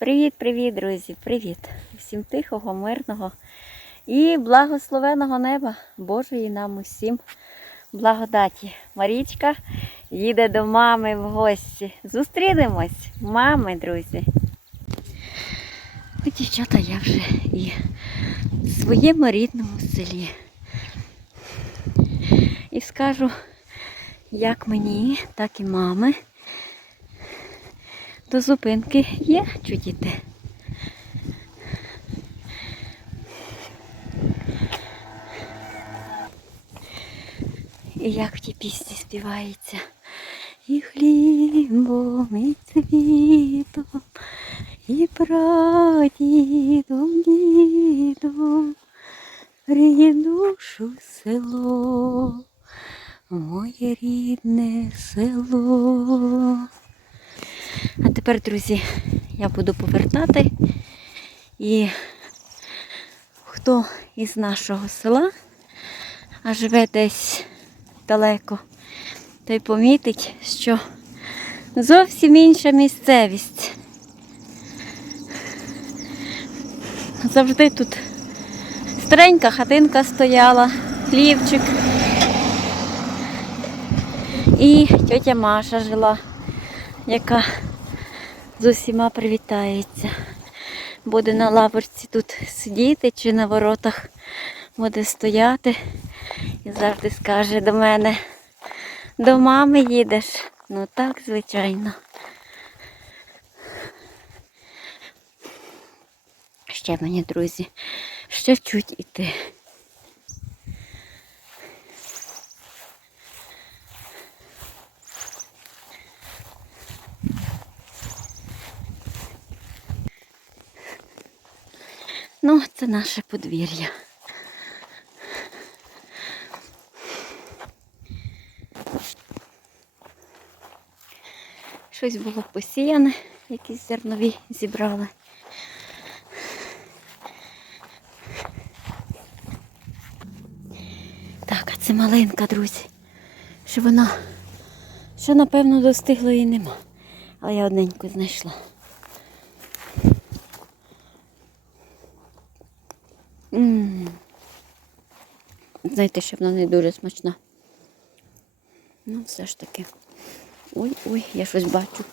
Привіт-привіт, друзі! Привіт! Всім тихого, мирного і благословеного неба Божої нам усім благодаті. Марічка їде до мами в гості. Зустрінемось, мами, друзі. Дівчата, я вже і в своєму рідному селі. І скажу, як мені, так і мами до зупинки є чудіти. І як в тій пісні співається. І хлібом, і цвітом, і прадідом, дідом, душу село, моє рідне село. А тепер, друзі, я буду повертати. І хто із нашого села, а живе десь далеко, той помітить, що зовсім інша місцевість. Завжди тут старенька хатинка стояла, хлівчик. І тьотя Маша жила яка з усіма привітається. Буде на лавочці тут сидіти чи на воротах буде стояти і завжди скаже до мене, до мами їдеш. Ну так, звичайно. Ще мені, друзі, ще вчуть іти. Ну, це наше подвір'я. Щось було посіяне, якісь зернові зібрали. Так, а це малинка, друзі. Що вона, що напевно достиглої нема. Але я одненьку знайшла. Знаєте, що вона не дуже смачна. Ну, все ж таки. Ой-ой, я щось бачу.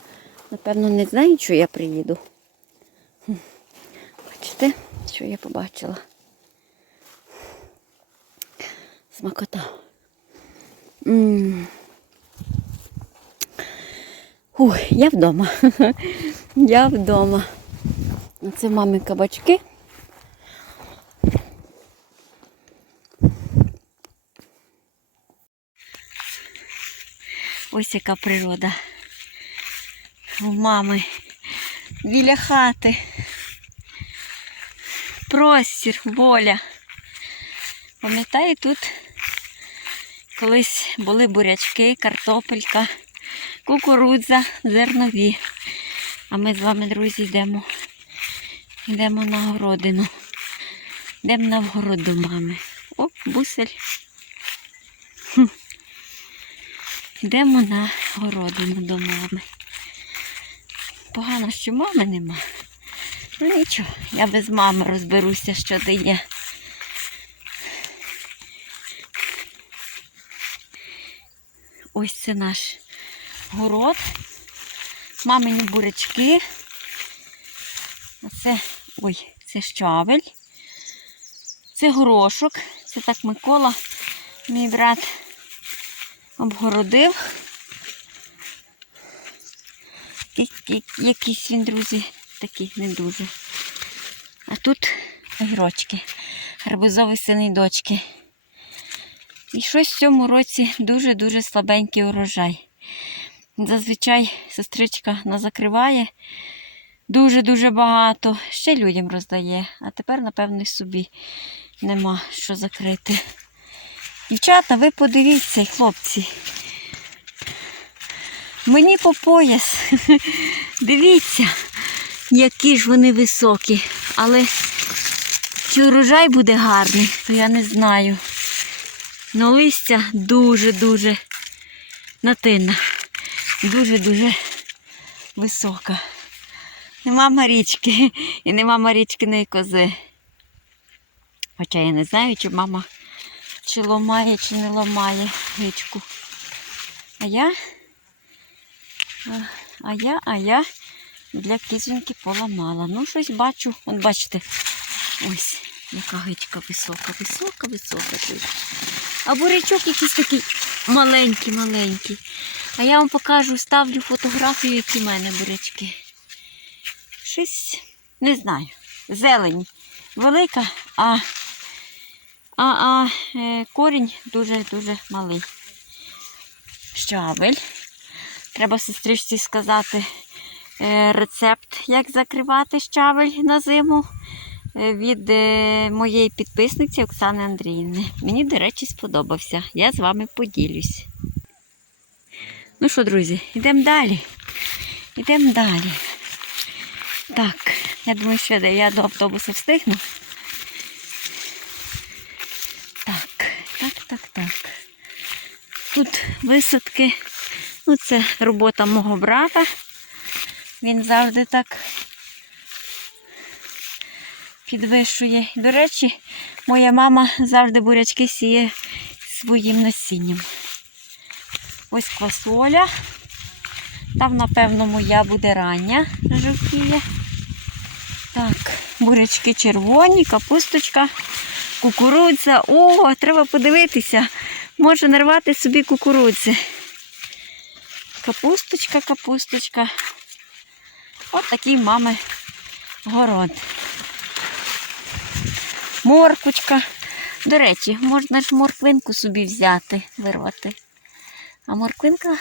Напевно, не знаю, що я приїду. Бачите, що я побачила? Смакота. М. Ух, я вдома. я вдома. Це мами кабачки. Ось яка природа. У мами біля хати. Простір, воля. Пам'ятаю, тут колись були бурячки, картопелька, кукурудза, зернові. А ми з вами, друзі, йдемо. Йдемо на городину. Йдемо на вгород мами. О, бусель. Йдемо на городину до мами. Погано, що мами нема. Ну нічого, я без мами розберуся, що де є. Ось це наш город. Мамині бурячки. Оце, ой, це щавель. Це горошок. Це так Микола, мій брат обгородив. Якийсь він, друзі, такий не дуже. А тут огірочки, гарбузові сини дочки. І щось в цьому році дуже-дуже слабенький урожай. Зазвичай сестричка назакриває дуже-дуже багато, ще людям роздає, а тепер, напевно, собі нема що закрити. Дівчата, ви подивіться, хлопці. Мені по пояс. Дивіться, які ж вони високі. Але чи урожай буде гарний, то я не знаю. Но листя дуже-дуже натинна. Дуже-дуже висока. нема Марічки. І нема Марічкиної кози. Хоча я не знаю, чи мама чи ломає, чи не ломає гичку. А я, а, я, а я для кізоньки поламала. Ну, щось бачу. От бачите, ось яка гичка висока, висока, висока. А бурячок якийсь такий маленький, маленький. А я вам покажу, ставлю фотографію, які в мене бурячки. Щось не знаю. Зелень велика, а, а, а е, корінь дуже-дуже малий. Щавель. Треба сестричці сказати е, рецепт, як закривати щавель на зиму е, від моєї підписниці Оксани Андріївни. Мені, до речі, сподобався. Я з вами поділюсь. Ну що, друзі, йдемо далі. Йдемо далі. Так, я думаю, що я до автобуса встигну. Так, так, так, так. Тут висадки. Ну, це робота мого брата. Він завжди так підвищує. До речі, моя мама завжди бурячки сіє своїм насінням. Ось квасоля. Там, напевно, моя буде рання жовтіє. Так, бурячки червоні, капусточка, кукурудза. О, треба подивитися. Може нарвати собі кукурудзи. Капусточка, капусточка. От такий мами город. Моркучка. До речі, можна ж морквинку собі взяти, вирвати. А морквинка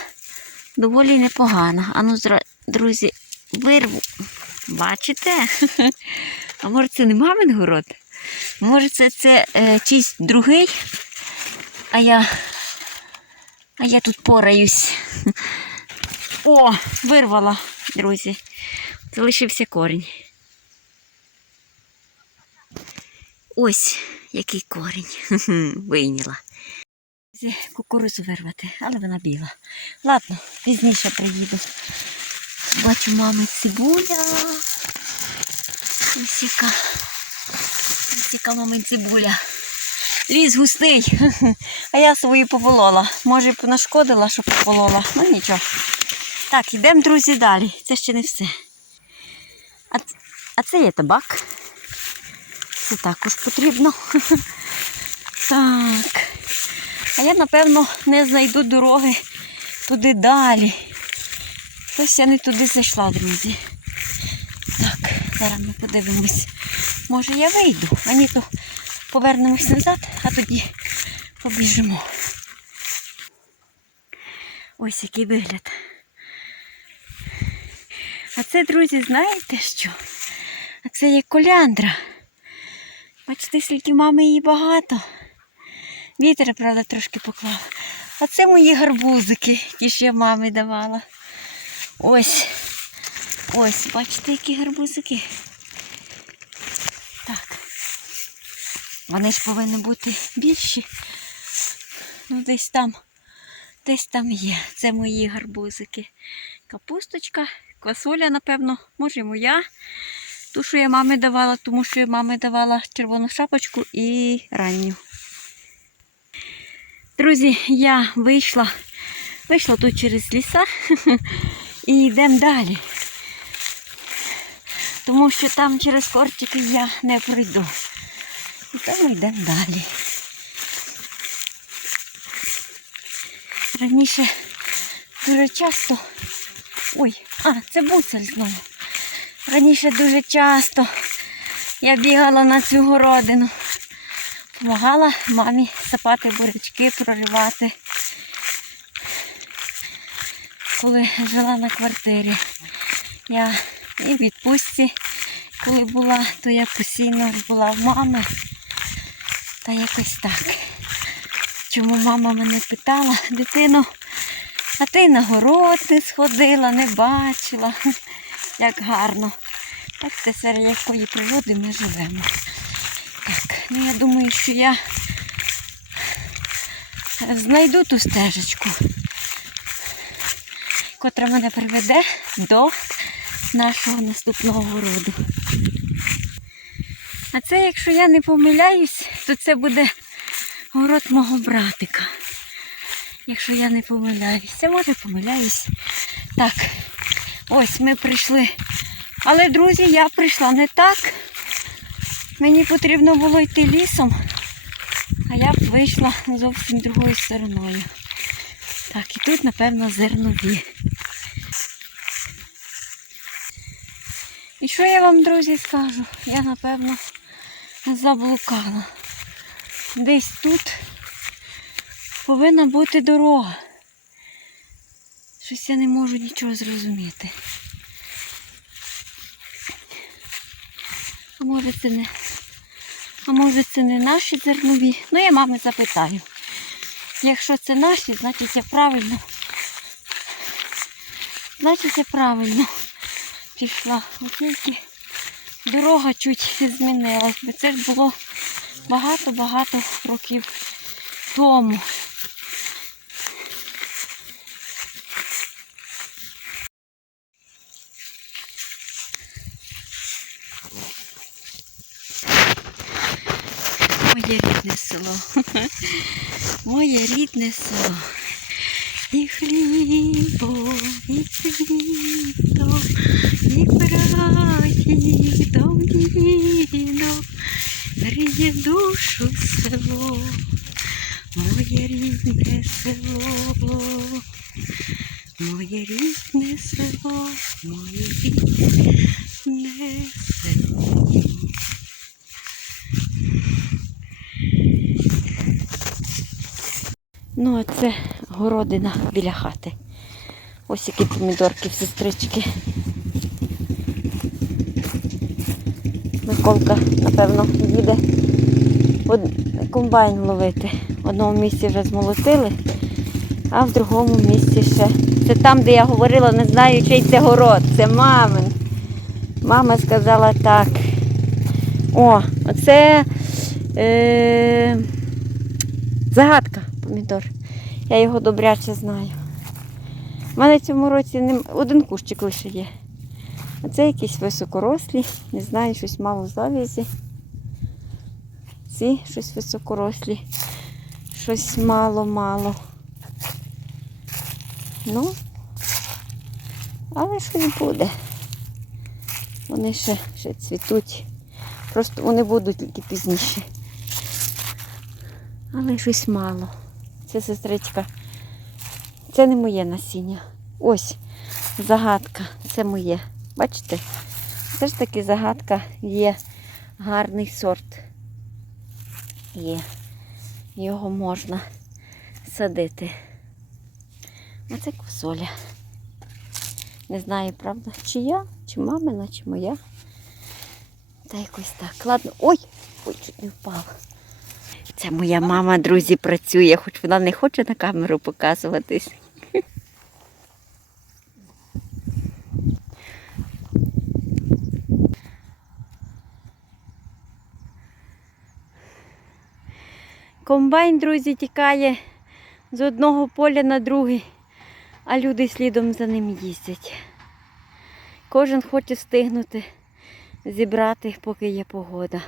доволі непогана. Ану, зра- друзі, вирву. Бачите? А може це не мамин город? Може це, це е, чийсь другий, а я, а я тут пораюсь. О, вирвала, друзі. Залишився корінь. Ось який корінь. Вийняла. Кукурузу вирвати, але вона біла. Ладно, пізніше приїду. Бачу мами цибуля. Ось яка. Ось яка мами цибуля. Ліс густий, а я свою пополола. Може б нашкодила, що пополола. Ну нічого. Так, йдемо, друзі, далі. Це ще не все. А, а це є табак. Це також потрібно. Так. А я, напевно, не знайду дороги туди далі. Ось я не туди зайшла, друзі. Так, зараз ми подивимось. Може я вийду, а ні, то повернемось назад, а тоді побіжимо. Ось який вигляд. А це, друзі, знаєте що? А це є коляндра. Бачите, скільки мами її багато. Вітер, правда, трошки поклав. А це мої гарбузики, ті, що я мамі давала. Ось. Ось, бачите, які гарбузики. Вони ж повинні бути більші. Ну, десь там, десь там є. Це мої гарбузики. Капусточка, квасоля, напевно, може моя. Ту, що я мамі давала, тому що я мамі давала червону шапочку і ранню. Друзі, я вийшла, вийшла тут через ліса і йдемо далі. Тому що там через кортики я не пройду. І тому йдемо далі. Раніше дуже часто. Ой, а, це бусель знову. Раніше дуже часто я бігала на цю городину. Помагала мамі сапати бурячки, проривати. Коли жила на квартирі. Я і в відпустці, коли була, то я постійно була в мами. Та якось так. Чому мама мене питала, дитино, а ти на город не сходила, не бачила, як гарно. Так це серед якої природи ми живемо. Так, ну я думаю, що я знайду ту стежечку, котра мене приведе до нашого наступного городу. А це, якщо я не помиляюсь, то це буде город мого братика. Якщо я не помиляюся, може помиляюсь. Так, ось ми прийшли. Але, друзі, я прийшла не так. Мені потрібно було йти лісом, а я б вийшла зовсім другою стороною. Так, і тут, напевно, зернові. І що я вам, друзі, скажу? Я, напевно, заблукала. Десь тут повинна бути дорога. Щось я не можу нічого зрозуміти. А може це не. А може це не наші зернові? Ну я мами запитаю. Якщо це наші, значить я правильно. Значить я правильно пішла. От тільки дорога чуть змінилась, бо це ж було багато-багато років тому. Моє рідне село. Моє рідне село. І хлібом, і цвітом, і дідом, гріє душу село, моє рідне село, моє рідне село, моє рідне село. Ну, а це городина біля хати. Ось які помідорки в сестрички. Миколка, напевно, їде комбайн ловити. В одному місці вже змолотили, а в другому місці ще. Це там, де я говорила, не знаю, чий це город. Це мамин. Мама сказала так. О, оце е, загадка помідор. Я його добряче знаю. У мене в цьому році один кущик лише є. Це якісь високорослі, не знаю, щось мало завязі. Ці щось високорослі, щось мало-мало. Ну, але щось буде. Вони ще, ще цвітуть. Просто вони будуть тільки пізніше. Але щось мало. Це сестричка. Це не моє насіння. Ось загадка. Це моє. Бачите? Все ж таки загадка є гарний сорт. Є. Його можна садити. Оце квасоля. Не знаю, правда, чия, чи мамина, чи моя. Та якось так. Ладно. Ой! Ой, чуть не впала. Це моя мама, друзі, працює, хоч вона не хоче на камеру показуватись. Комбайн, друзі, тікає з одного поля на друге, а люди слідом за ним їздять. Кожен хоче встигнути зібрати, поки є погода.